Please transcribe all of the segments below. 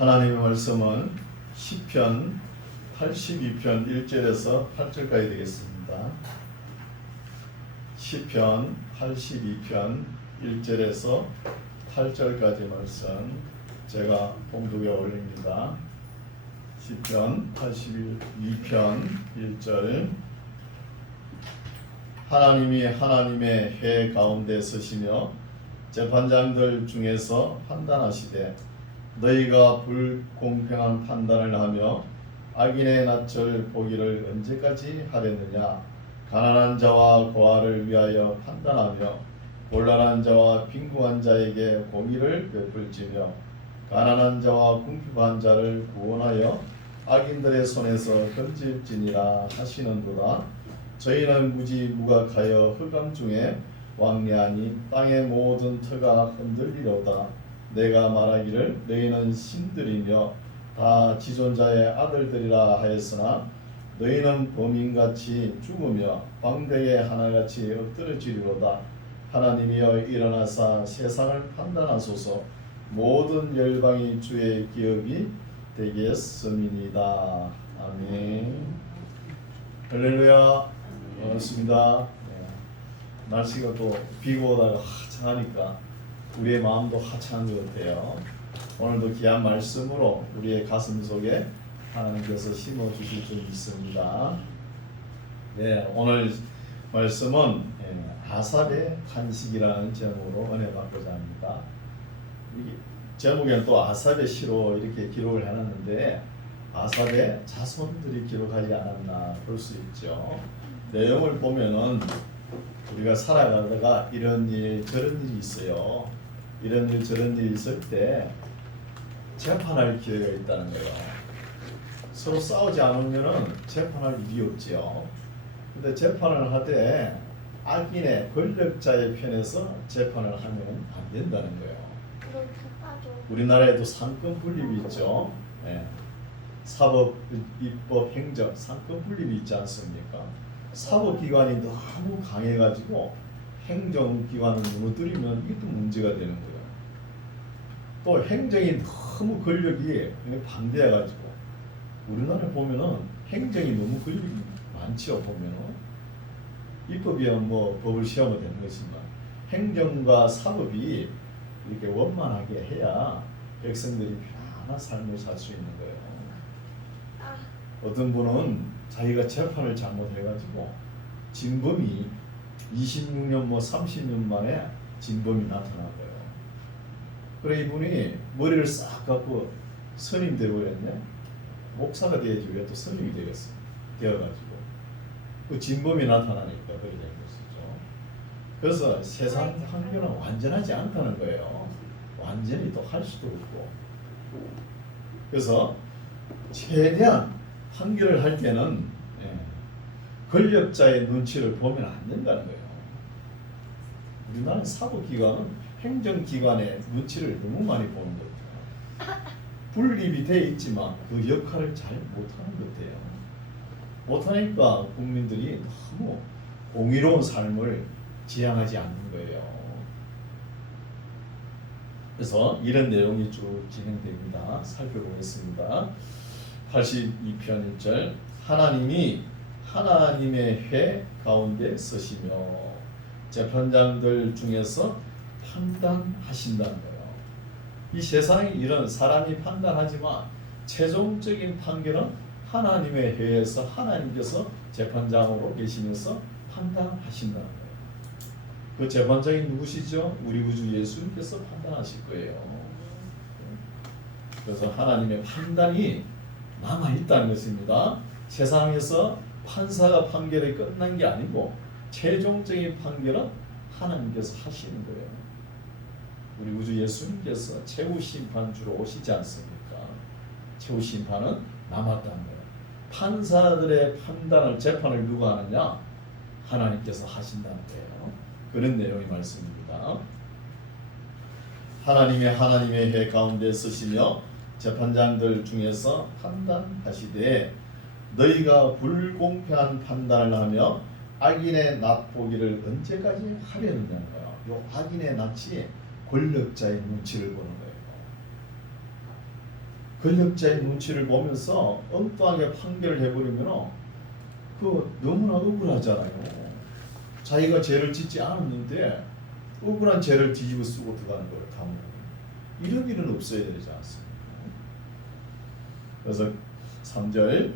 하나님의 말씀은 시편 82편 1절에서 8절까지 되겠습니다. 시편 82편 1절에서 8절까지 말씀 제가 봉독에 올립니다. 시편 82편 1절 하나님이 하나님의 회 가운데 서시며 재판장들 중에서 판단하시되 너희가 불공평한 판단을 하며 악인의 낯을 보기를 언제까지 하려느냐. 가난한 자와 고아를 위하여 판단하며 곤란한 자와 빈궁한 자에게 공의를 베풀지며 가난한 자와 궁핍한 자를 구원하여 악인들의 손에서 건질지니라 하시는도다. 저희는 무지무각하여 흑암 중에 왕래하니 땅의 모든 터가 흔들리로다. 내가 말하기를 너희는 신들이며 다 지존자의 아들들이라 하였으나 너희는 범인같이 죽으며 방백의 하나같이 엎드러지리로다. 하나님이여 일어나사 세상을 판단하소서. 모든 열방이 주의 기업이 되겠음이니이다. 아멘. 할렐루야. 반갑습니다. 날씨가 또 비고 오다가 화창하니까 우리의 마음도 화창한 것 같아요. 오늘도 귀한 말씀으로 우리의 가슴 속에 하나님께서 심어주실 줄 믿습니다. 오늘 말씀은 아삽의 간식이라는 제목으로 은혜 받고자 합니다. 이 제목에는 또 아삽의 시로 이렇게 기록을 해놨는데 아삽의 자손들이 기록하지 않았나 볼 수 있죠. 내용을 보면은 우리가 살아가다가 이런 일 저런 일이 있어요. 이런 일 저런 일이 있을 때 재판할 기회가 있다는 거예요. 서로 싸우지 않으면은 재판할 일이 없지요. 근데 재판을 하되 악인의 권력자의 편에서 재판을 하면 안 된다는 거예요. 우리나라에도 상권 분립이 있죠. 사법, 입법, 행정 상권 분립이 있지 않습니까? 사법기관이 너무 강해가지고 행정기관을 무너뜨리면 이게 또 문제가 되는 거예요. 또 행정이 너무 권력이 방대해가지고 우리나라에 보면은 행정이 너무 권력이 많죠. 보면은 입법이야 뭐 법을 시험을 되는 것이지만 행정과 사법이 이렇게 원만하게 해야 백성들이 편안한 삶을 살 수 있는 거예요. 어떤 분은 자기가 재판을 잘못해가지고 진범이 26년 30년 만에 진범이 나타나고요. 그래 이분이 머리를 싹 갖고 선임 되어버렸네. 목사가 되어야지 왜 또 선임이 되겠어. 되어가지고 그 진범이 나타나니까 그렇게 된 것이죠. 그래서 세상 판결은 완전하지 않다는 거예요. 완전히 또 할 수도 없고. 그래서 최대한 판결을 할 때는 권력자의 눈치를 보면 안 된다는 거예요. 우리나라 사법기관은 행정기관의 눈치를 너무 많이 보는 거예요. 분립이 돼 있지만 그 역할을 잘 못하는 것 같아요. 못하니까 국민들이 너무 공의로운 삶을 지향하지 않는 거예요. 그래서 이런 내용이 쭉 진행됩니다. 살펴보겠습니다. 82편 1절 하나님이 하나님의 회 가운데 서시며 재판장들 중에서 판단하신다는 거예요. 이 세상에 이런 사람이 판단하지만 최종적인 판결은 하나님의 회에서 하나님께서 재판장으로 계시면서 판단하신다는 거예요. 그 재판장이 누구시죠? 우리 구주 예수님께서 판단하실 거예요. 그래서 하나님의 판단이 남아있다는 것입니다. 세상에서 판사가 판결이 끝난 게 아니고 최종적인 판결은 하나님께서 하시는 거예요. 우리 구주 예수님께서 최후 심판주로 오시지 않습니까? 최후 심판은 남았다는 거예요. 판사들의 판단을 재판을 누가 하느냐? 하나님께서 하신다는 거예요. 그런 내용의 말씀입니다. 하나님의 회 가운데 서시며 재판장들 중에서 판단하시되 너희가 불공평한 판단을 하며 악인의 낯 보기를 언제까지 하려느냐는 거예요. 요 악인의 낯이 권력자의 눈치를 보는 거예요. 권력자의 눈치를 보면서 엉뚱하게 판결을 해버리면 그 너무나 억울하잖아요. 자기가 죄를 짓지 않았는데 억울한 죄를 뒤집어 쓰고 들어가는 거예요. 감옥에. 이런 일은 없어야 되지 않습니까? 그래서 3절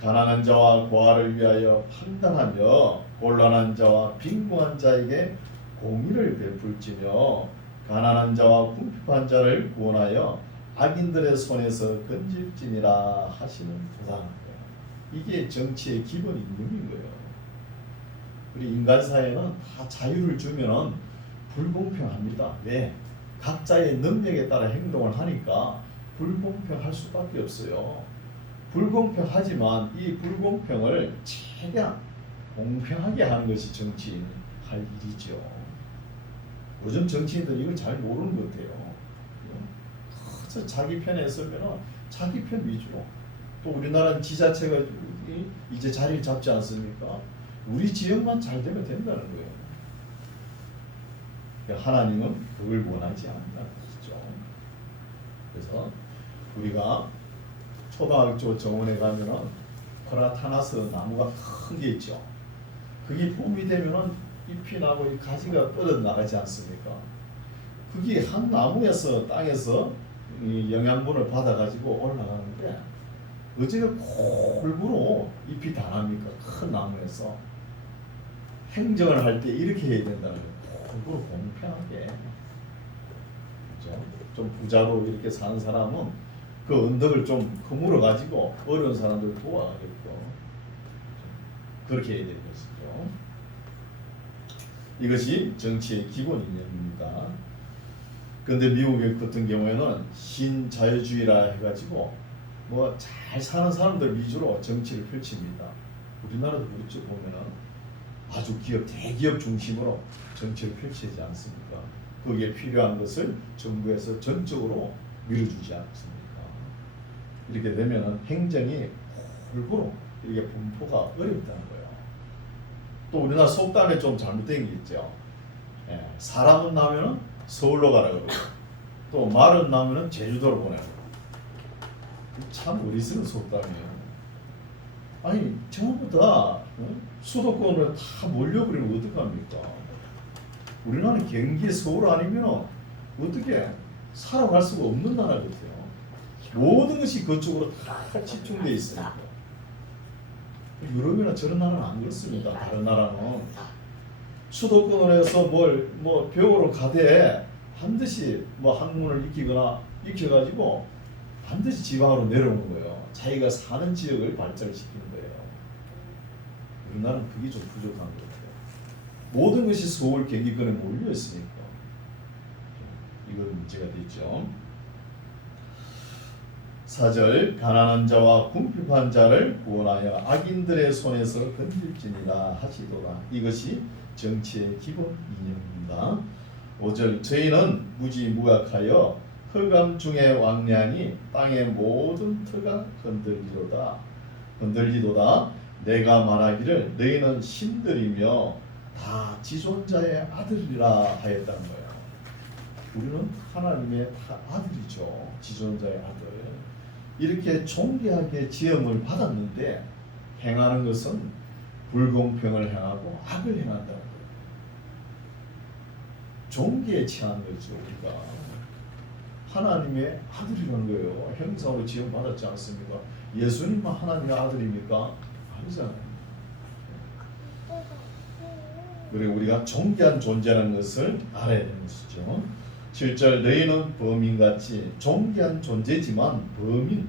가난한 자와 고아를 위하여 판단하며 곤란한 자와 빈궁한 자에게 공의를 베풀지며 가난한 자와 궁핍한 자를 구원하여 악인들의 손에서 건질지니라 하시는 도다. 이게 정치의 기본 이념인 거예요. 우리 인간 사회는 다 자유를 주면은 불공평합니다. 왜? 각자의 능력에 따라 행동을 하니까 불공평할 수밖에 없어요. 불공평하지만 이 불공평을 최대한 공평하게 하는 것이 정치인 할 일이죠. 요즘 정치인들은 이걸 잘 모르는 것 같아요. 그래서 자기 편에 서면 자기 편 위주로. 또 우리나라는 지자체가 이제 자리를 잡지 않습니까? 우리 지역만 잘 되면 된다는 거예요. 하나님은 그걸 원하지 않는다는 것이죠. 그래서 우리가 초등학교 정원에 가면은 프라타나스 나무가 큰 게 있죠. 그게 봄이 되면은 잎이 나고 이 가지가 뻗어 나가지 않습니까? 그게 한 나무에서 땅에서 이 영양분을 받아 가지고 올라가는데 어제가 골고루 잎이 다 납니까? 큰 나무에서 행정을 할 때 이렇게 해야 된다는 거예요. 골고루 공평하게. 그렇죠? 좀 부자로 이렇게 사는 사람은 그 언덕을 좀 허물어 가지고 어려운 사람들 도와야겠고 그렇게 해야 되는 것이죠. 이것이 정치의 기본 이념입니다. 그런데 미국 같은 경우에는 신자유주의라 해가지고 뭐 잘 사는 사람들 위주로 정치를 펼칩니다. 우리나라도 그렇죠. 보면은 아주 대기업 중심으로 정치를 펼치지 않습니까? 거기에 필요한 것을 정부에서 전적으로 밀어주지 않습니까? 이렇게 되면은 행정이 골고루 이게 분포가 어렵다는 거예요. 또 우리나라 속담에 좀 잘못된 게 있죠. 사람은 나면은 서울로 가라 그러고 또 말은 나면은 제주도로 보내고 참 어리석은 속담이에요. 아니 전부 다 수도권으로 다 몰려버리면 어떡합니까? 우리나라는 경기 서울 아니면 어떻게 살아갈 수가 없는 나라 같아요. 모든 것이 그쪽으로 다 집중되어 있으니까. 유럽이나 저런 나라는 안 그렇습니다. 다른 나라는 수도권으로 해서 뭐 벽으로 가되 반드시 뭐 학문을 익혀가지고 반드시 지방으로 내려오는 거예요. 자기가 사는 지역을 발전시키는 거예요. 우리나라는 그게 좀 부족한 것 같아요. 모든 것이 서울 경기권에 몰려 있으니까 이건 문제가 되죠. 4절 가난한 자와 궁핍한 자를 구원하여 악인들의 손에서 건질지니라 하시도다. 이것이 정치의 기본 이념입니다. 5절 저희는 무지무약하여 흑암 중에 왕래하니 땅의 모든 터가 흔들리도다. 내가 말하기를 너희는 신들이며 다 지존자의 아들이라 하였다는 거예요. 우리는 하나님의 아들이죠. 지존자의 아들. 이렇게 존귀하게 지음을 받았는데 행하는 것은 불공평을 행하고 악을 행한다는 거예요. 존귀에 취한 거죠. 우리가 하나님의 아들이라는 거예요. 형상으로 지음 받았지 않습니까? 예수님만 하나님의 아들입니까? 아니잖아요. 그리고 우리가 존귀한 존재라는 것을 알아야 되는 것이죠. 7절 너희는 범인같이 존귀한 존재지만 범인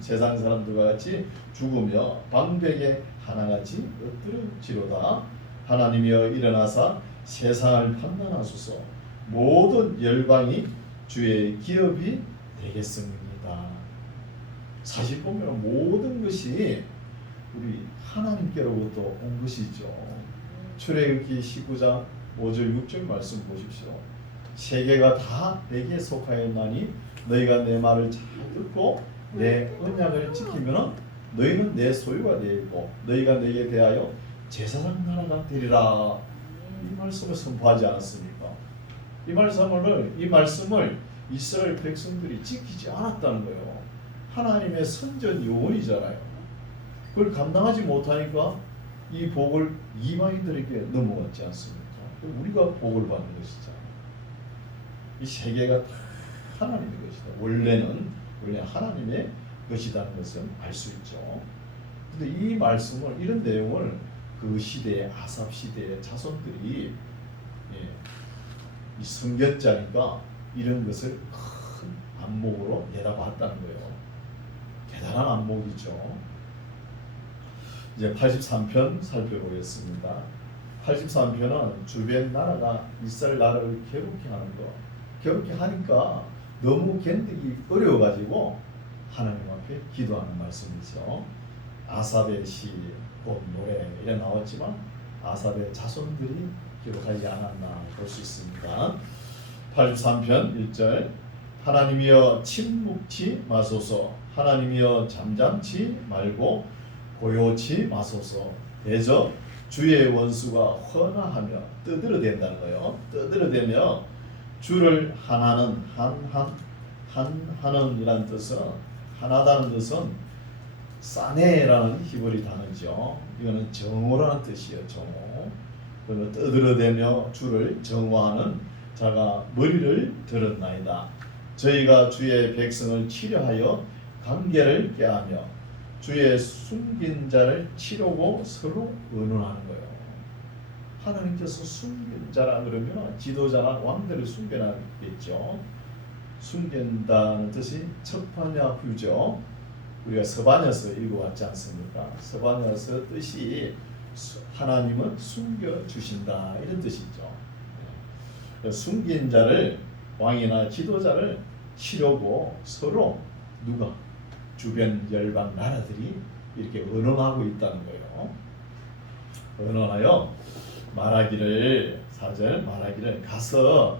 세상 사람들과 같이 죽으며 방백에 하나같이 엎드려지로다. 하나님이여 일어나사 세상을 판단하소서. 모든 열방이 주의 기업이 되겠습니다. 사실 보면 모든 것이 우리 하나님께로부터 온 것이죠. 출애굽기 19장 5절 6절 말씀 보십시오. 세계가 다 내게 속하였나니 너희가 내 말을 잘 듣고 내 언약을 지키면 너희는 내 소유가 되고 너희가 내게 대하여 제사장 나라가 되리라. 이 말씀을 선포하지 않았습니까? 이 말씀을 이스라엘 백성들이 지키지 않았다는 거예요. 하나님의 선전 요원이잖아요. 그걸 감당하지 못하니까 이 복을 이방인들에게 넘어갔지 않습니까? 우리가 복을 받는 것이잖아요. 이 세계가 다 하나님의 것이다. 원래 하나님의 것이라는 것을 알 수 있죠. 근데 이 말씀을, 이런 내용을 그 시대의 아삽 시대의 자손들이 이 섬겼자니까 이런 것을 큰 안목으로 내다봤다는 거예요. 대단한 안목이죠. 이제 83편 살펴보겠습니다. 83편은 주변 나라가 이스라엘 나라를 괴롭게 하는 거, 괴롭게 하니까 너무 견디기 어려워가지고 하나님 앞에 기도하는 말씀이죠. 아삽의 시, 곧 노래 이래 나왔지만 아삽의 자손들이 기록하지 않았나 볼 수 있습니다. 83편 1절 하나님이여 침묵치 마소서, 하나님이여 잠잠치 말고 고요치 마소서. 대저 주의 원수가 헌화하며 떠들어댄다는 거예요. 떠들어대며 주를 하나는 하는이란 뜻은, 하나다는 뜻은 사네라는 히브리 단어죠. 이거는 정오라는 뜻이에요. 정오. 그러면 떠들어대며 주를 정오하는 자가 머리를 들었나이다. 저희가 주의 백성을 치려하여 관계를 깨하며 주의 숨긴 자를 치려고 서로 의논하는 거예요. 하나님께서 숨긴 자라 그러면 지도자나 왕들을 숨겨놨겠죠. 숨긴다는 뜻이 첩하냐후죠. 우리가 서반에서 읽어왔지 않습니까? 서반에서 뜻이 하나님은 숨겨주신다 이런 뜻이죠. 숨긴 자를, 왕이나 지도자를 치려고 서로 누가? 주변 열방 나라들이 이렇게 의논하고 있다는 거예요. 의논하여 말하기를, 4절 말하기를 가서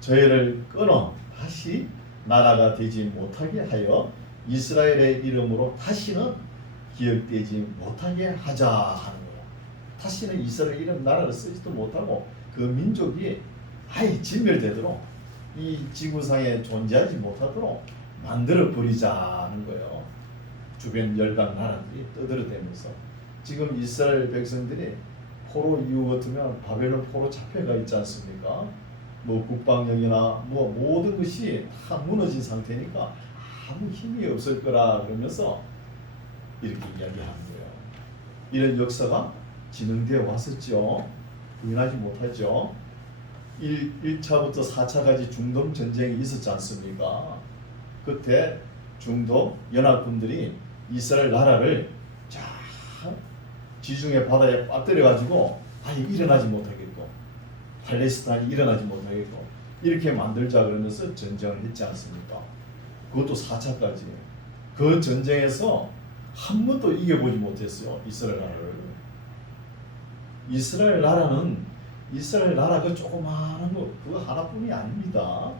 저희를 끊어 다시 나라가 되지 못하게 하여 이스라엘의 이름으로 다시는 기억되지 못하게 하자 하는 거예요. 다시는 이스라엘 이름 나라를 쓰지도 못하고 그 민족이 아예 진멸되도록, 이 지구상에 존재하지 못하도록 만들어 버리자는 거예요. 주변 열방 나라들이 떠들어대면서 지금 이스라엘 백성들이 포로 이후 같으면 바벨론 포로 잡혀가 있지 않습니까? 뭐 국방력이나 뭐 모든 것이 다 무너진 상태니까 아무 힘이 없을 거라 그러면서 이렇게 이야기하는 거예요. 이런 역사가 진행되어 왔었죠. 부인하지 못하죠. 1차부터 4차까지 중동 전쟁이 있었지 않습니까? 그때 중동 연합군들이 이스라엘 나라를 쫙 지중해 바다에 빠뜨려가지고 아예 일어나지 못하겠고 팔레스타인이 일어나지 못하겠고 이렇게 만들자 그러면서 전쟁을 했지 않습니까? 그것도 4차까지. 그 전쟁에서 한 번도 이겨보지 못했어요. 이스라엘 나라를. 이스라엘 나라 그 조그마한 거 그거 하나뿐이 아닙니다.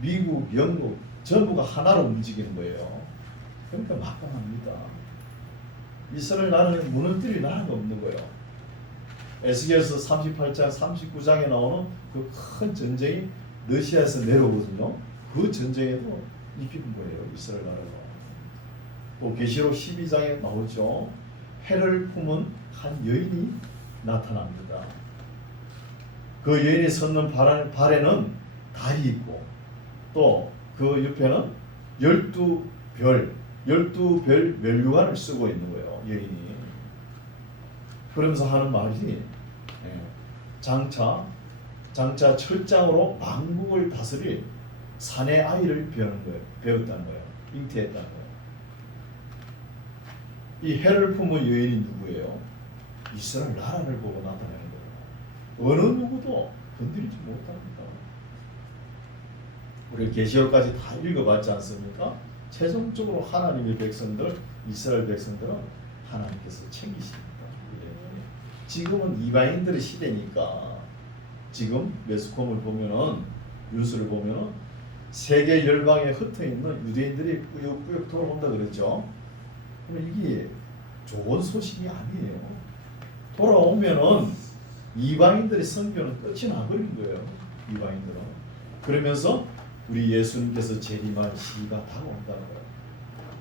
미국, 영국 전부가 하나로 움직이는 거예요. 그러니까 막강합니다. 이스라엘 나라는 무너뜨릴 나라가 없는 거예요. 에스겔서 38장, 39장에 나오는 그 큰 전쟁이 러시아에서 내려오거든요. 그 전쟁에도 이기는 거예요. 이스라엘 나라가. 또 계시록 12장에 나오죠. 해를 품은 한 여인이 나타납니다. 그 여인이 섰는 발에는 달이 있고 또 그 옆에는 12별 면류관을 쓰고 있는 거예요. 여인이. 그러면서 하는 말이 장차 철장으로 만국을 다스릴 사내 아이를 배웠다는 거예요. 잉태했다는 거예요. 이 해를 품은 여인이 누구예요? 이스라엘 나라를 보고 나타나는 거예요. 어느 누구도 건드리지 못합니다. 우리 계시록까지 다 읽어봤지 않습니까? 최종적으로 하나님의 백성들, 이스라엘 백성들은 하나님께서 챙기십니다. 지금은 이방인들의 시대니까 지금 매스컴을 보면은 뉴스를 보면은 세계 열방에 흩어 있는 유대인들이 꾸역꾸역 돌아온다 그랬죠. 그럼 이게 좋은 소식이 아니에요. 돌아오면은 이방인들의 선교는 끝이 나버린 거예요. 이방인들은. 그러면서 우리 예수님께서 재림할 시기가 다가온다는 거예요.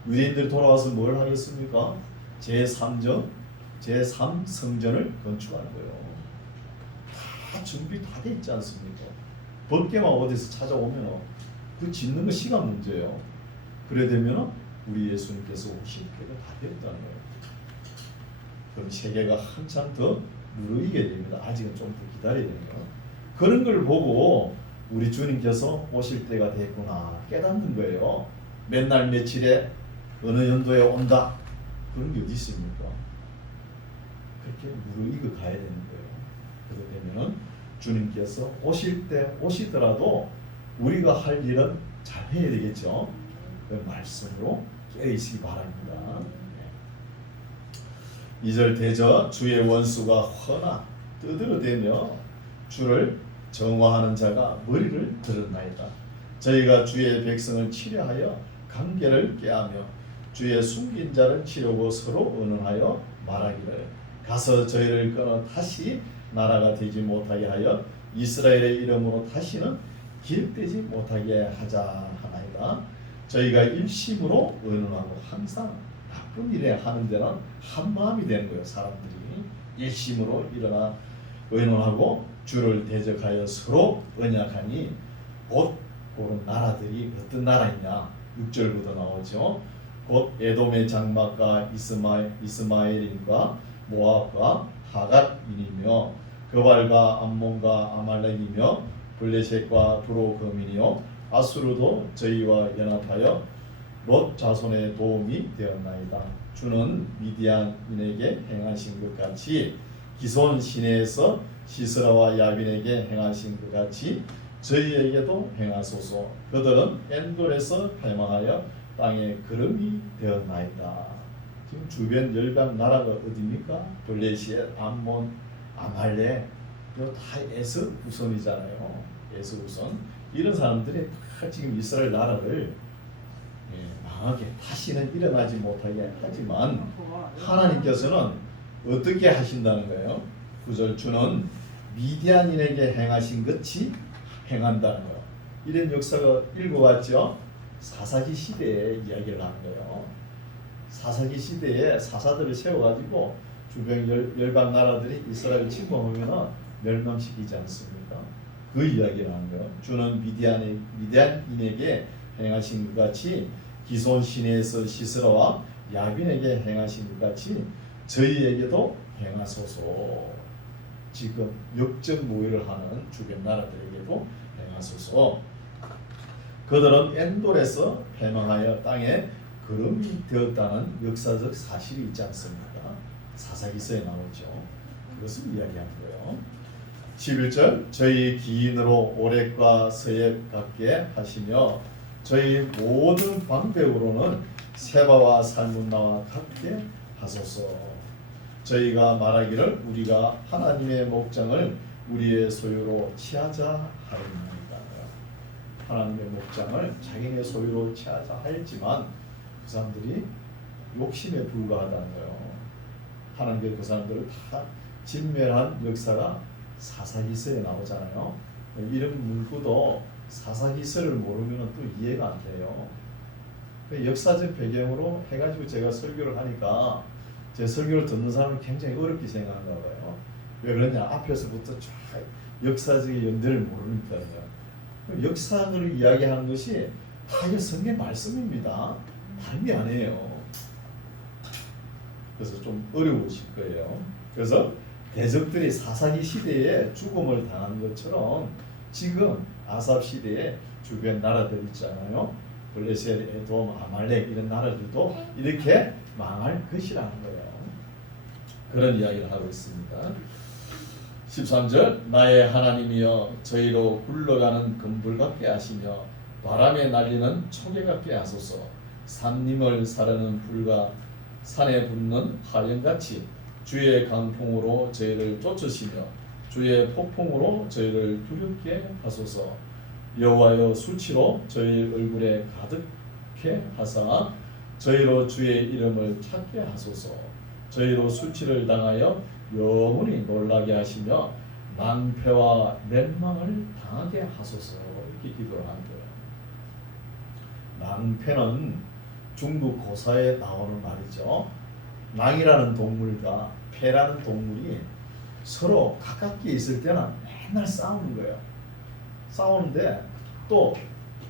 유대인들이 돌아와서 뭘 하겠습니까? 제3 성전을 건축하는 거예요. 다 준비 다 돼 있지 않습니까? 법계만 어디서 찾아오면 그 짓는 거 시간 문제예요. 그래 되면 우리 예수님께서 오실 때가 다 됐다는 거예요. 그럼 세계가 한참 더 무르익게 됩니다. 아직은 좀 더 기다려야 되는 거예요. 그런 걸 보고 우리 주님께서 오실 때가 됐구나 깨닫는 거예요. 맨날 며칠에 어느 연도에 온다 그런 게 어디 있습니까? 그렇게 무르익어 가야 되는 거예요. 그렇게 되면 주님께서 오실 때 오시더라도 우리가 할 일은 잘 해야 되겠죠. 그 말씀으로 깨어있기 바랍니다. 2절 대저 주의 원수가 허나 떠들어대며 주를 정화하는 자가 머리를 들었나이다. 저희가 주의 백성을 치려하여 관계를 깨하며 주의 숨긴 자를 치려고 서로 의논하여 말하기를 가서 저희를 끊어 다시 나라가 되지 못하게 하여 이스라엘의 이름으로 다시는 기억되지 못하게 하자 하나이다. 저희가 일심으로 의논하고 항상 나쁜 일에 하는 데는 한 마음이 되는 거예요. 사람들이 일심으로 일어나 의논하고 주를 대적하여 서로 언약하니 곧 그런 나라들이 어떤 나라이냐 6절부터 나오죠. 곧 에돔의 장막과 이스마엘인과 모압과 하갓인이며 거발과 암몬과 아말렉이며 블레셋과 두로 거민이요 아수르도 저희와 연합하여 롯 자손의 도움이 되었나이다. 주는 미디안인에게 행하신 것 같이 기손 시내에서 시스라와 야빈에게 행하신 것 같이 저희에게도 행하소서. 그들은 엔돌에서 패망하여 땅에 거름이 되었나이다. 지금 주변 열방 나라가 어디입니까? 블레셋, 암몬, 아말렉, 이거 다 에서 우선이잖아요. 에서 우선. 이런 사람들이 다 지금 이스라엘 나라를 망하게 다시는 일어나지 못하게 하지만 하나님께서는 어떻게 하신다는 거예요? 9절 주는 미디안인에게 행하신 것이 행한다는 거예요. 이런 역사가 읽어봤죠? 사사기 시대에 이야기를 하는 거예요. 사사기 시대에 사사들을 세워가지고 주변 열방 나라들이 이스라엘을 침공하면 멸망시키지 않습니까? 그 이야기를 하는 거예요. 주는 미디안인에게 행하신 것 같이 기손 시내에서 시스라와 야빈에게 행하신 것 같이 저희에게도 행하소서. 지금 역전무효를 하는 주변 나라들에게도 행하소서. 그들은 엔돌에서 패망하여 땅에 거름이 되었다는 역사적 사실이 있지 않습니까? 사사기서에 나오죠. 그것을 이야기하는 거예요. 11절 저희 기인으로 오렉과 서액 같게 하시며 저희 모든 방백으로는 세바와 살문나와 같게 하소서. 저희가 말하기를 우리가 하나님의 목장을 우리의 소유로 취하자 하리니까. 하나님의 목장을 자기네 소유로 취하자 했지만 그 사람들이 욕심에 불과하다는 거예요. 하나님께서 그 사람들을 다 진멸한 역사가 사사기서에 나오잖아요. 이런 문구도 사사기서를 모르면 또 이해가 안 돼요. 역사적 배경으로 해가지고 제가 설교를 하니까 제 설교를 듣는 사람은 굉장히 어렵게 생각하나 봐요. 왜 그러냐? 앞에서부터 쫙 역사적인 연대를 모르니까요. 역사를 이야기하는 것이 다 성경 말씀입니다. 다른 게 아니에요. 그래서 좀 어려우실 거예요. 그래서 대적들이 사사기 시대에 죽음을 당한 것처럼 지금 아삽 시대에 주변 나라들 있잖아요. 블레셋, 에돔, 아말렉 이런 나라들도 이렇게 망할 것이라는 거예요. 그런 이야기를 하고 있습니다. 13절 나의 하나님이여 저희로 굴러가는 금불 같게 하시며 바람에 날리는 초계 같게 하소서. 산림을 사르는 불과 산에 붙는 하연같이 주의 강풍으로 저희를 쫓으시며 주의 폭풍으로 저희를 두렵게 하소서. 여호와여 수치로 저희 얼굴에 가득해 하사 저희로 주의 이름을 찾게 하소서. 저희로 수치를 당하여 영원히 놀라게 하시며 낭패와 멸망을 당하게 하소서. 이렇게 기도를 하는 거예요. 낭패는 중국 고사에 나오는 말이죠. 낭이라는 동물과 패라는 동물이 서로 가깝게 있을 때는 맨날 싸우는 거예요. 싸우는데 또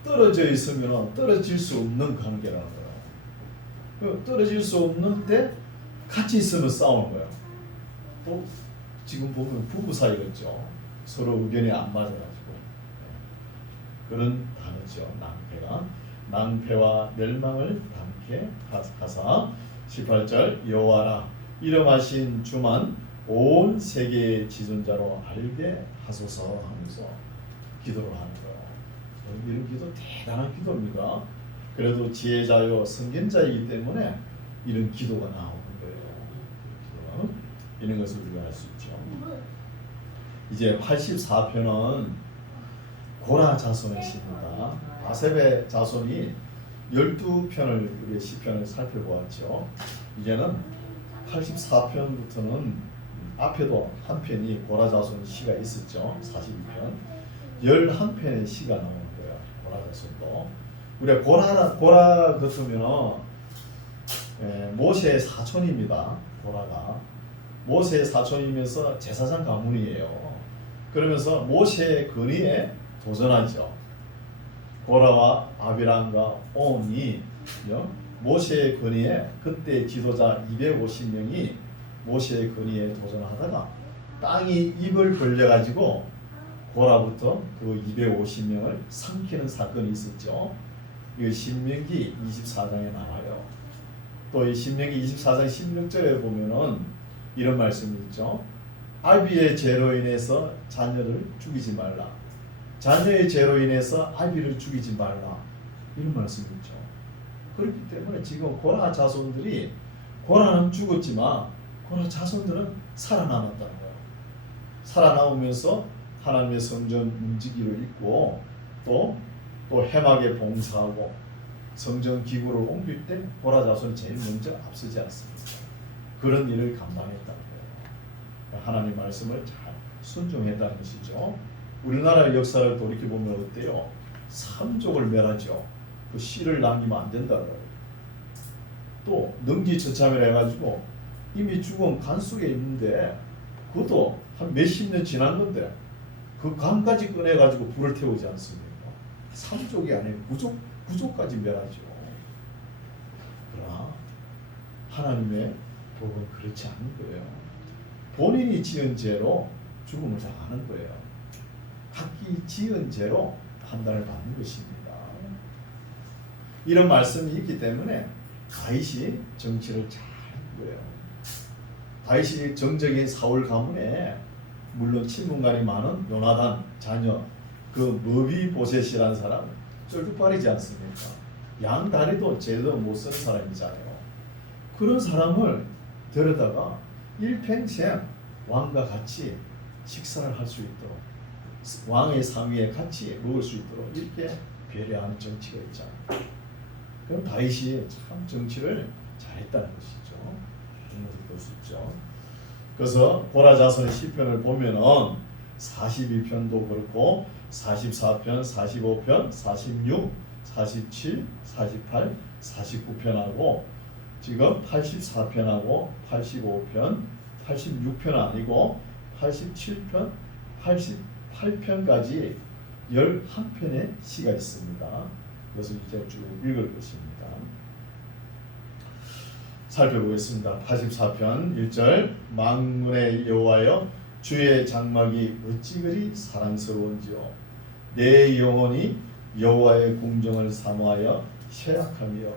떨어져 있으면 떨어질 수 없는 관계라는 거예요. 떨어질 수 없는 때 같이 있으면 싸우는 거예요. 또 지금 보면 부부 사이겠죠. 서로 의견이 안 맞아가지고 그런 단어죠. 낭패가 낭패와 멸망을 담게 하사 18절 여호와라 이름하신 주만 온 세계의 지존자로 알게 하소서 하면서 기도를 하는 거예요. 이런 기도 대단한 기도입니다. 그래도 지혜자요 선견자이기 때문에 이런 기도가 나오는 거예요. 이런 것을 우리가 알 수 있죠. 이제 84편은 고라 자손의 시입니다. 아셉의 자손이 12편을 우리 시편을 살펴보았죠. 이제는 84편부터는 앞에도 한 편이 고라 자손 시가 있었죠. 42편 11편의 시가 나오는 거예요. 고라 자손도 우리가 고라 같으면 모세의 사촌입니다. 고라가 모세의 사촌이면서 제사장 가문이에요. 그러면서 모세의 권위에 도전하죠. 고라와 아비람과 온이 모세의 권위에 그때 지도자 250명이 모세의 권위에 도전하다가 땅이 입을 벌려가지고 고라부터 그 250명을 삼키는 사건이 있었죠. 이거 신명기 24장에 나와요. 또 이 신명기 24장 16절에 보면은 이런 말씀이 있죠. 아비의 죄로 인해서 자녀를 죽이지 말라. 자녀의 죄로 인해서 아비를 죽이지 말라. 이런 말씀이 있죠. 그렇기 때문에 지금 고라 자손들이 고라는 죽었지만 고라 자손들은 살아남았다는 거예요. 살아남으면서 하나님의 성전 움직이를 있고 또 해막에 봉사하고 성전 기구를 옮길 때 고라 자손이 제일 먼저 앞서지 않습니다. 그런 일을 감당했다는 거예요. 하나님 말씀을 잘 순종했다는 것이죠. 우리나라의 역사를 돌이켜보면 어때요? 삼족을 멸하죠. 그 씨를 남기면 안 된다는 거예요. 또 능지처참이라 해가지고 이미 죽은 간 속에 있는데 그것도 한 몇십 년 지난 건데 그 간까지 꺼내가지고 불을 태우지 않습니까? 삼족이 아니고 부족까지 멸하죠. 그러나 하나님의 복은 그렇지 않은 거예요. 본인이 지은 죄로 죽음을 당하는 거예요. 각기 지은 죄로 판단을 받는 것입니다. 이런 말씀이 있기 때문에 다윗이 정치를 잘 한 거예요. 다윗이 정적인 사울 가문에 물론 친분간이 많은 요나단 자녀 그 머비보셋이라는 사람 쩔뚝발이지 않습니까? 양다리도 제대로 못 쓰는 사람이잖아요. 그런 사람을 데려다가 일평생 왕과 같이 식사를 할 수 있도록 왕의 상위에 같이 먹을 수 있도록 이렇게 배려하는 정치가 있잖아요. 그럼 다윗이 참 정치를 잘했다는 것이죠. 이런 것을 볼 수 있죠. 그래서 고라 자손의 시편을 보면은 42편도 그렇고 44편, 45편, 46, 47, 48, 49편하고 지금 84편하고 85편, 86편 아니고 87편, 88편까지 11편의 시가 있습니다. 그것을 이제 쭉 읽을 것입니다. 살펴보겠습니다. 84편 1절 만군의 여호와여 주의 장막이 어찌 그리 사랑스러운지요 내 영혼이 여호와의 궁정을 사모하여 쇠약하며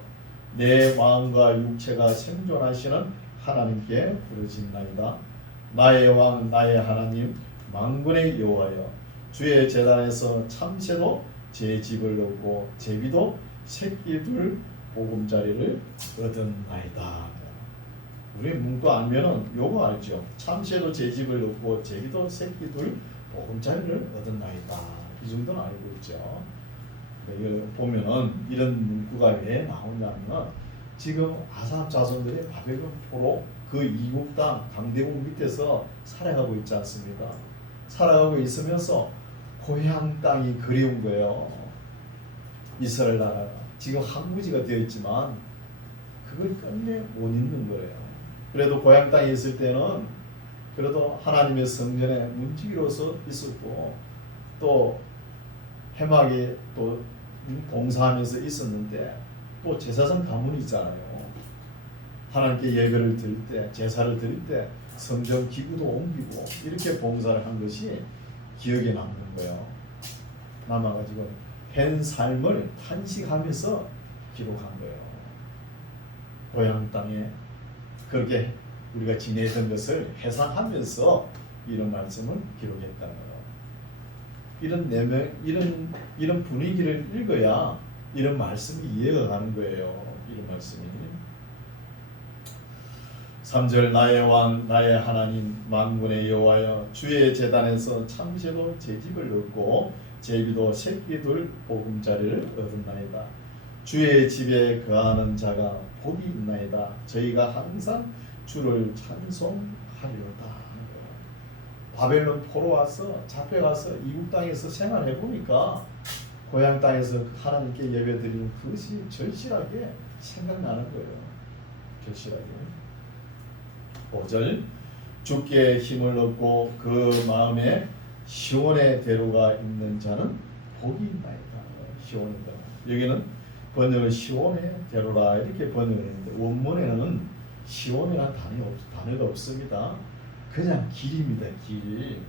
내 마음과 육체가 생존하시는 하나님께 부르짖나이다. 나의 왕 나의 하나님 만군의 여호와여 주의 제단에서 참새도 제 집을 얻고 제비도 새끼 둘 보금자리를 얻었나이다. 우리 문구 알면은 요거 알죠. 참새도 제 집을 얻고 제비도 새끼 둘 보금자리를 얻었나이다. 이 정도는 알고 있죠. 여기 보면은 이런 문구가 왜 나오냐면 지금 아삽 자손들이 바벨론 포로 그 이국 땅 강대국 밑에서 살아가고 있지 않습니까? 살아가고 있으면서 고향 땅이 그리운 거예요. 이스라엘 나라가 지금 항구지가 되어 있지만 그걸 끝내 못 잊는 거예요. 그래도 고향 땅에 있을 때는 그래도 하나님의 성전에 문지기로서 있었고 또 해막에 또 봉사하면서 있었는데 또 제사장 가문이 있잖아요. 하나님께 예배를 드릴 때, 제사를 드릴 때 성전 기구도 옮기고 이렇게 봉사를 한 것이 기억에 남는 거예요. 남아가지고 현 삶을 탄식하면서 기록한 거예요. 고향 땅에 그렇게 우리가 지내던 것을 회상하면서 이런 말씀을 기록했다는 거예요. 이런 내면, 이런 분위기를 읽어야 이런 말씀이 이해가 가는 거예요. 이런 말씀이. 3절 나의 왕 나의 하나님 만군의 여호와여 주의 제단에서 참새로 제 집을 얻고 제비도 새끼들 보금자리를 얻었나이다. 주의 집에 거하는 자가 복이 있나이다. 저희가 항상 주를 찬송하리로다. 바벨론 포로 와서 잡혀가서 이국 땅에서 생활해 보니까 고향 땅에서 하나님께 예배드리는 그것이 절실하게 생각나는 거예요. 절실하게. 5절 주께 힘을 얻고 그 마음에 시온의 대로가 있는 자는 복이 있나이다. 시온의 대로. 여기는 번역을 시온의 대로라 이렇게 번역을 했는데 원문에는 시온이라는 단어가 없습니다. 그냥 길입니다. 길.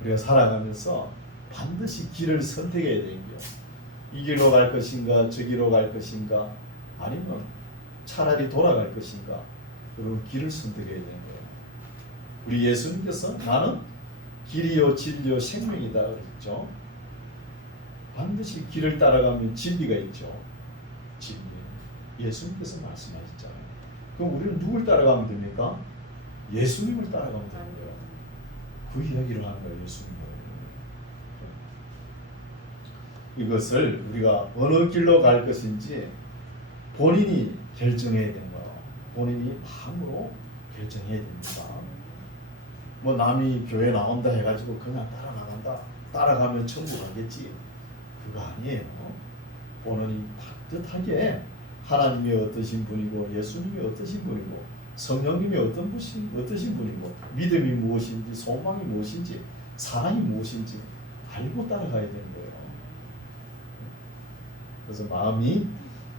우리가 살아가면서 반드시 길을 선택해야 되는 거예요. 이 길로 갈 것인가 저 길로 갈 것인가 아니면 차라리 돌아갈 것인가 그런 길을 선택해야 되는 거예요. 우리 예수님께서 나는 길이요 진리요 생명이다 그랬죠. 반드시 길을 따라가면 진리가 있죠. 진리. 예수님께서 말씀하셨잖아요. 그럼 우리는 누굴 따라가면 됩니까? 예수님을 따라가면 되는 거예요. 그 이야기를 하는 거예요. 예수님을. 이것을 우리가 어느 길로 갈 것인지 본인이 결정해야 되는 거예요. 본인이 마음으로 결정해야 됩니다. 뭐 남이 교회 나온다 해가지고 그냥 따라 나간다. 따라가면 천국 가겠지. 그거 아니에요. 본인이 따뜻하게 하나님이 어떠신 분이고 예수님이 어떠신 분이고 성령님이 어떠신 분이고 믿음이 무엇인지 소망이 무엇인지 사랑이 무엇인지 알고 따라가야 되는 거예요. 그래서 마음이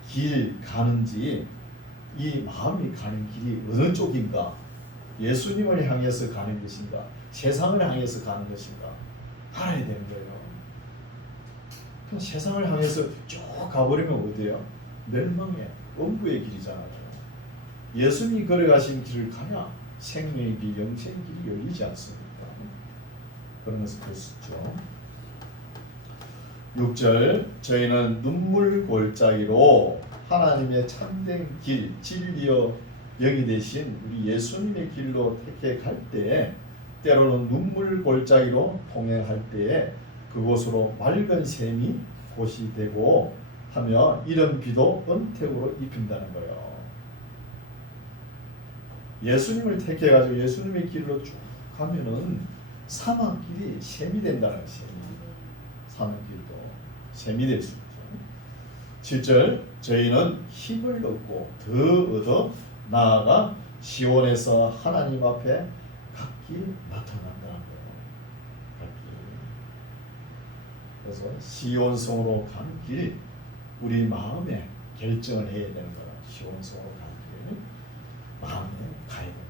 길 가는지 이 마음이 가는 길이 어느 쪽인가 예수님을 향해서 가는 것인가 세상을 향해서 가는 것인가 알아야 되는 거예요. 그럼 세상을 향해서 쭉 가버리면 어디예요? 멸망의 엄부의 길이잖아요. 예수님이 걸어가신 길을 가야 생명의 길, 영생의 길이 열리지 않습니까? 그런 것을 볼 수 있죠. 6절 저희는 눈물 골짜기로 하나님의 참된 길, 진리여 영이 되신 우리 예수님의 길로 택해 갈 때 때로는 눈물 골짜기로 통행할 때에 그곳으로 맑은 샘이 곳이 되고 하며 이런 비도 은택으로 입힌다는 거예요. 예수님을 택해가지고 예수님의 길로 쭉 가면은 사막길이 샘이 된다는 것이에요. 사막길도 샘이 될 수 있죠. 7절 저희는 힘을 얻고 더 얻어 나아가 시온에서 하나님 앞에 각기 나타난다는 거예요. 각기. 그래서 시온성으로 가는 길 우리 마음에 결정을 해야 되는 거라. 시온성으로 가는 길 마음에 가야 되는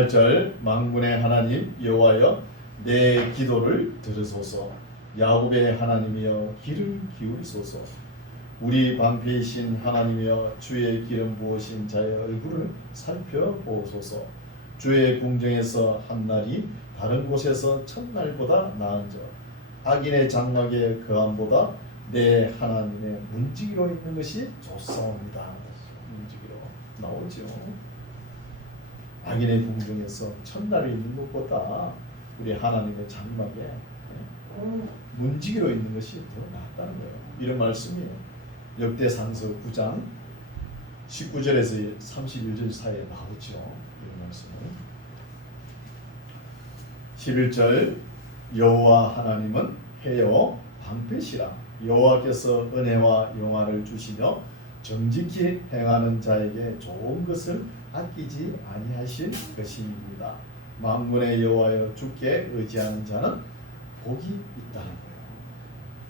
것이죠. 8절 만군의 하나님 여호와여 내 기도를 들으소서. 야곱의 하나님이여 귀를 기울이소서. 우리 방패이신 하나님이여 주의 길은 무엇인 자의 얼굴을 살펴보소서. 주의 궁정에서 한날이 다른 곳에서 첫날보다 나은저 악인의 장막의 거함보다 내 하나님의 문지기로 있는 것이 좋사옵니다. 문지기로 나오죠. 악인의 궁정에서 첫날이 있는 것보다 우리 하나님의 장막에 문지기로 있는 것이 더 낫다는 거예요. 이런 말씀이 역대상서 9장 19절에서 31절 사이에 나오죠. 이런 말씀을. 11절 여호와 하나님은 해여 방패시라 여호와께서 은혜와 영화를 주시며 정직히 행하는 자에게 좋은 것을 아끼지 아니하실 것입니다. 만군의 여호와여 주께 의지하는 자는 복이 있다는 거예요.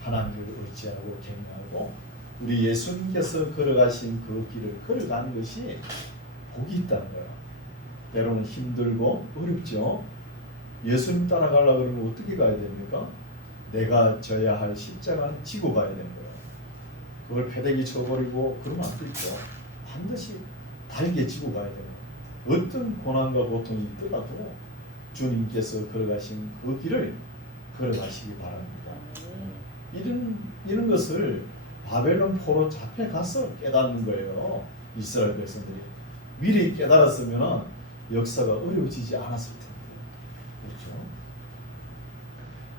하나님을 의지하고 경외하고 우리 예수님께서 걸어가신 그 길을 걸어가는 것이 복이 있다는 거예요. 때로는 힘들고 어렵죠. 예수님 따라가려고 그러면 어떻게 가야 됩니까? 내가 져야 할 십자가는 지고 가야 되는 거예요. 그걸 패대기 쳐버리고 그러면 안 되죠. 반드시 달게 지고 가야 돼요. 어떤 고난과 고통이 있더라도 주님께서 걸어가신 그 길을 걸어가시기 바랍니다. 이런 것을 바벨론 포로 잡혀가서 깨닫는 거예요. 이스라엘 백성들이 미리 깨달았으면 역사가 어려워지지 않았을 텐데. 그렇죠?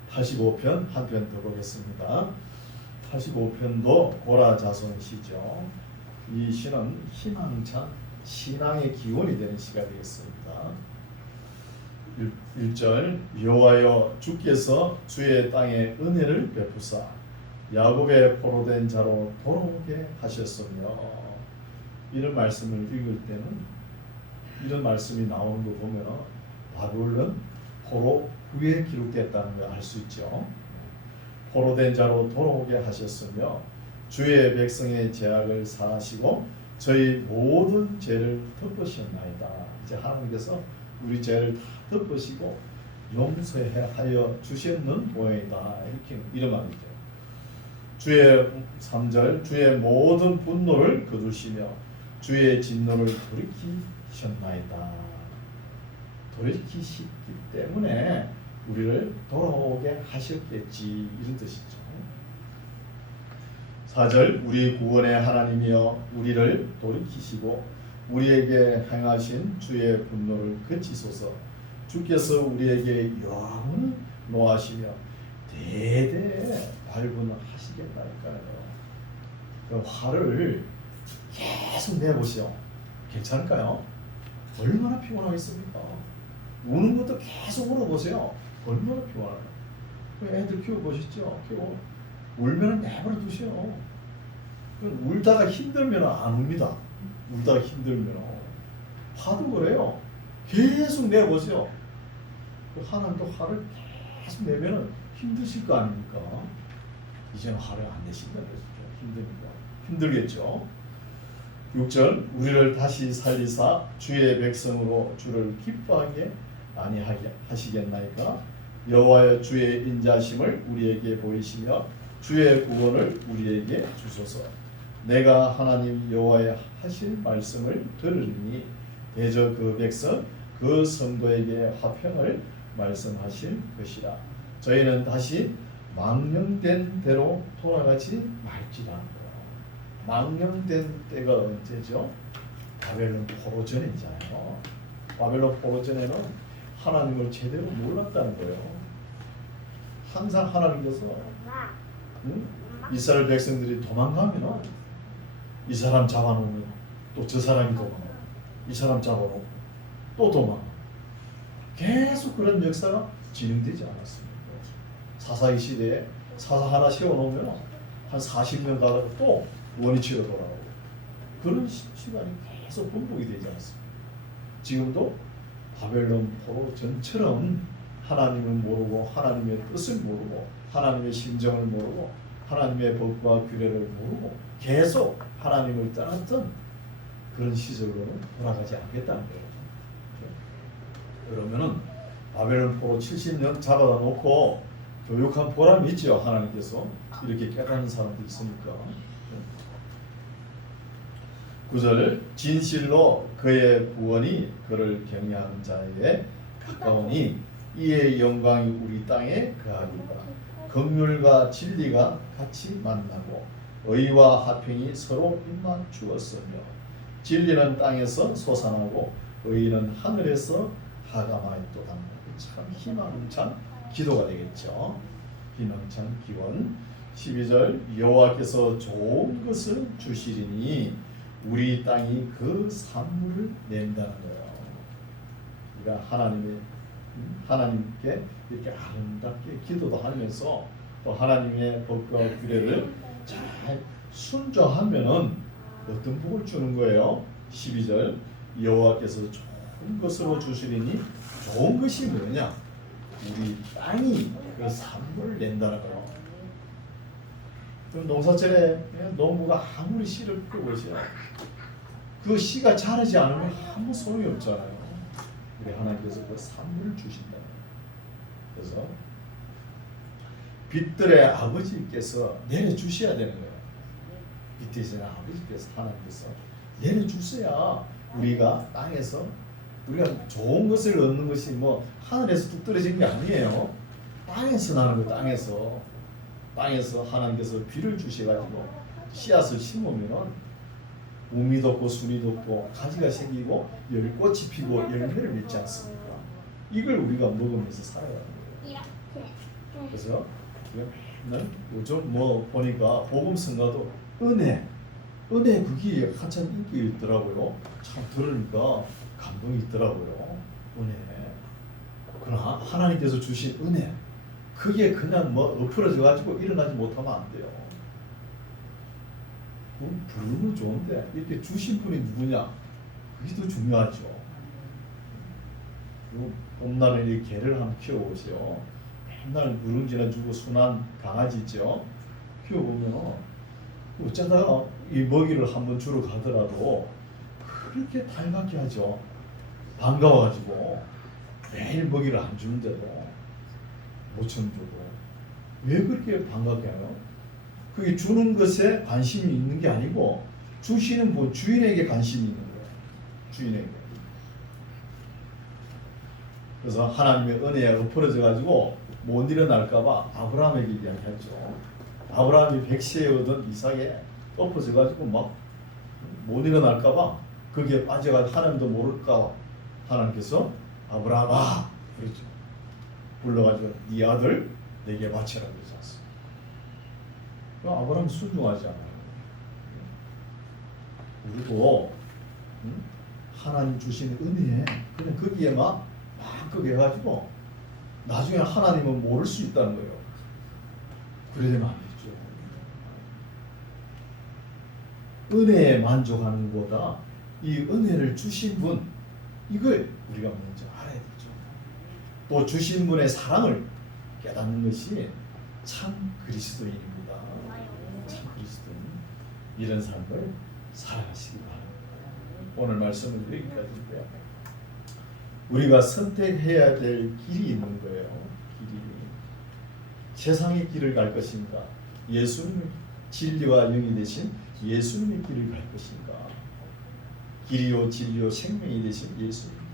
85편 한 편 더 보겠습니다. 85편도 고라 자손 시죠. 이 시는 희망찬 신앙의 기원이 되는 시가 되겠습니다. 1절 여호와여 주께서 주의 땅에 은혜를 베푸사 야곱의 포로된 자로 돌아오게 하셨으며, 이런 말씀을 읽을 때는 이런 말씀이 나오는 거 보면 바벨론 포로 후에 기록됐다는 걸 알 수 있죠. 포로된 자로 돌아오게 하셨으며 주의 백성의 죄악을 사하시고 저희 모든 죄를 덮으셨나이다. 이제 하나님께서 우리 죄를 다 덮으시고 용서하여 주셨는 모양이다. 이런 말이죠. 주의 3절 주의 모든 분노를 거두시며 주의 진노를 돌이키셨나이다. 돌이키시기 때문에 우리를 돌아오게 하셨겠지, 이런 뜻이죠. 4절 우리 구원의 하나님이여 우리를 돌이키시고 우리에게 행하신 주의 분노를 그치소서. 주께서 우리에게 영원히 노하시며 대대 발분하시겠다니까요. 그 화를 계속 내보시오. 괜찮을까요? 얼마나 피곤하겠습니까? 우는 것도 계속 울어보세요. 얼마나 피곤하나. 애들 키워보시죠. 울면 내버려 두세요. 울다가 힘들면 안 웁니다. 울다가 힘들면. 화도 그래요. 계속 내보세요. 하나님도 화를 계속 내면 힘드실 거 아닙니까? 이제는 화를 안 내신다는 거죠. 힘듭니다. 힘들겠죠. 6절 우리를 다시 살리사 주의 백성으로 주를 기뻐하게 아니하게 하시겠나이까? 여호와여 주의 인자심을 우리에게 보이시며 주의 구원을 우리에게 주소서. 내가 하나님 여호와의 하실 말씀을 들으니 대저 그 백성 그 성도에게 화평을 말씀하실 것이라. 저희는 다시 망령된 대로 돌아가지 말지라. 망령된 때가 언제죠? 바벨론 포로 전이잖아요. 바벨론 포로 전에는 하나님을 제대로 몰랐다는 거예요. 항상 하나님께서 이스라엘 백성들이 도망가면 이 사람 잡아놓으면 또 저 사람이 도망가, 이 사람 잡아놓고 또 도망가. 계속 그런 역사가 진행되지 않았습니다. 사사기 시대에 사사 하나 세워놓으면 한 40년 가다가 또 원위치로 돌아오고, 그런 시간이 계속 반복이 되지 않습니다. 지금도 바벨론 포로 전처럼 하나님을 모르고 하나님의 뜻을 모르고 하나님의 심정을 모르고 하나님의 법과 규례를 모르고 계속 하나님을 떠났던 그런 시절로는 돌아가지 않겠다는 거예요. 그러면은 바벨론 포로 70년 잡아다 놓고 교육한 보람이 있죠. 하나님께서 이렇게 깨닫는 사람도 있으니까. 9절 진실로 그의 구원이 그를 경외하는 자에게 가까우니 이의 영광이 우리 땅에 거하리라. 긍휼과 진리가 같이 만나고 의와 화평이 서로 입맞추었으며 진리는 땅에서 솟아나고 의는 하늘에서 하감하였도다. 참 희망찬 기도가 되겠죠. 희망찬 기원. 12절 여호와께서 좋은 것을 주시리니 우리 땅이 그 산물을 낸다는 거예요. 우리가 하나님께 이렇게 아름답게 기도도 하면서 또 하나님의 법과 규례를 잘 순종하면은 어떤 복을 주는 거예요? 12절 여호와께서 좋은 것으로 주시리니 좋은 것이 뭐냐? 우리 땅이 그 산물을 낸다는 거예요. 그럼 농사철에 농부가 아무리 씨를 뿌려보세요. 그 씨가 자라지 않으면 아무 소용이 없잖아요. 우리 하나님께서 그 산물을 주신다. 그래서 빛들의 아버지께서 내려주셔야 되는 거예요. 빛이신 아버지께서 하나님께서 내려주셔야 우리가 땅에서 우리가 좋은 것을 얻는 것이 뭐 하늘에서 뚝 떨어진 게 아니에요. 땅에서 나는 거. 땅에서 하나님께서 비를 주셔가지고 씨앗을 심으면은 우미 돋고 순이 돋고 가지가 생기고 열꽃이 피고 열매를 맺지 않습니까? 이걸 우리가 먹으면서 살아가는 거예요. 그래서 맨날 요즘 뭐 보니까 복음 성가도 은혜 그게 한참 인기 있더라고요. 참 들으니까 감동이 있더라고요. 은혜. 그러나 하나님께서 주신 은혜 그게 그냥 뭐 엎어져 가지고 일어나지 못하면 안 돼요. 부르면 좋은데 이렇게 주신 분이 누구냐? 그게 더 중요하죠. 봄날에 이 개를 한번 키워보세요. 맨날 누룽지나 주고 순한 강아지 있죠. 키워보면 어쩌다가 이 먹이를 한번 주러 가더라도 그렇게 달갑게 하죠. 반가워가지고 매일 먹이를 안 주는데도 모처럼 주고 왜 그렇게 반갑게 해요? 그게 주는 것에 관심이 있는 게 아니고 주시는 분 주인에게 관심이 있는 거예요. 주인에게. 그래서 하나님의 은혜에 엎어져 가지고 못 일어날까봐 아브라함에게 이야기했죠. 아브라함이 백세에 얻은 이삭에 엎어져 가지고 막 못 일어날까봐 거기에 빠져가지고 하나님도 모를까 하나님께서 아브라함아 그랬죠. 불러가지고 네 아들 내게 바치라 그러지 않습니까? 아브라함 순종하지 않아요. 우리도 하나님 주신 은혜에 그냥 거기에 막 해가지고 나중에 하나님은 모를 수 있다는 거예요. 그래 되면 안 되죠. 은혜에 만족하는 것보다 이 은혜를 주신 분 이걸 우리가 먼저 알아야 되죠. 또 주신 분의 사랑을 깨닫는 것이 참 그리스도인입니다. 참 그리스도인 이런 삶을 살아가시기 바랍니다. 오늘 말씀은 여기까지인데요. 우리가 선택해야 될 길이 있는 거예요. 길이. 세상의 길을 갈 것인가? 예수님의 진리와 영이 되신 예수님의 길을 갈 것인가? 길이요 진리요 생명이 되신 예수님입니다.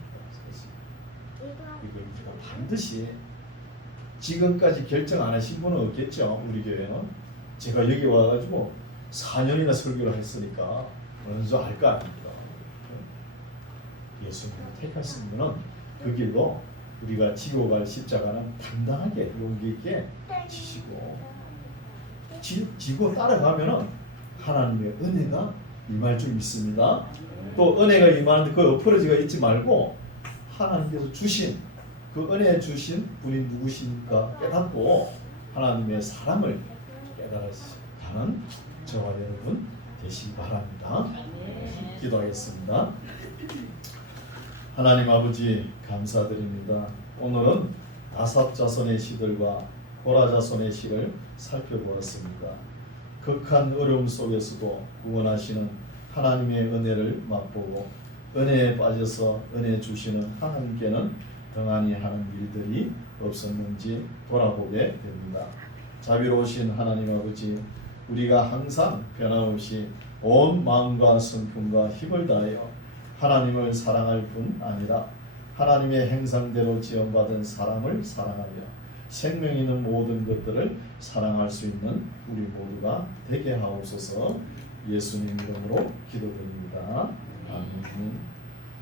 이걸 우리가 반드시 지금까지 결정 안 하신 분은 없겠죠. 우리 교회는 제가 여기 와가지고 4년이나 설교를 했으니까 어느 정도 알 거 아닙니까? 예수님을 택하신 분은 그 길로 우리가 지고 갈 십자가는 당당하게 용기 있게 지시고 지고 따라가면은 하나님의 은혜가 임할 줄 믿습니다. 또 은혜가 임하는데 그 엎어지가 있지 말고 하나님께서 주신 그 은혜 주신 분이 누구십니까 깨닫고 하나님의 사랑을 깨달아가는 저와 여러분 되시기 바랍니다. 기도하겠습니다. 하나님 아버지 감사드립니다. 오늘은 아삽 자손의 시들과 고라 자손의 시를 살펴보았습니다. 극한 어려움 속에서도 구원하시는 하나님의 은혜를 맛보고 은혜에 빠져서 은혜 주시는 하나님께는 등한히 하는 일들이 없었는지 돌아보게 됩니다. 자비로우신 하나님 아버지 우리가 항상 변함없이 온 마음과 성품과 힘을 다하여 하나님을 사랑할 뿐 아니라 하나님의 행상대로 지원받은 사람을 사랑하며 생명 있는 모든 것들을 사랑할 수 있는 우리 모두가 되게 하옵소서. 예수님 이름으로 기도드립니다. 아멘.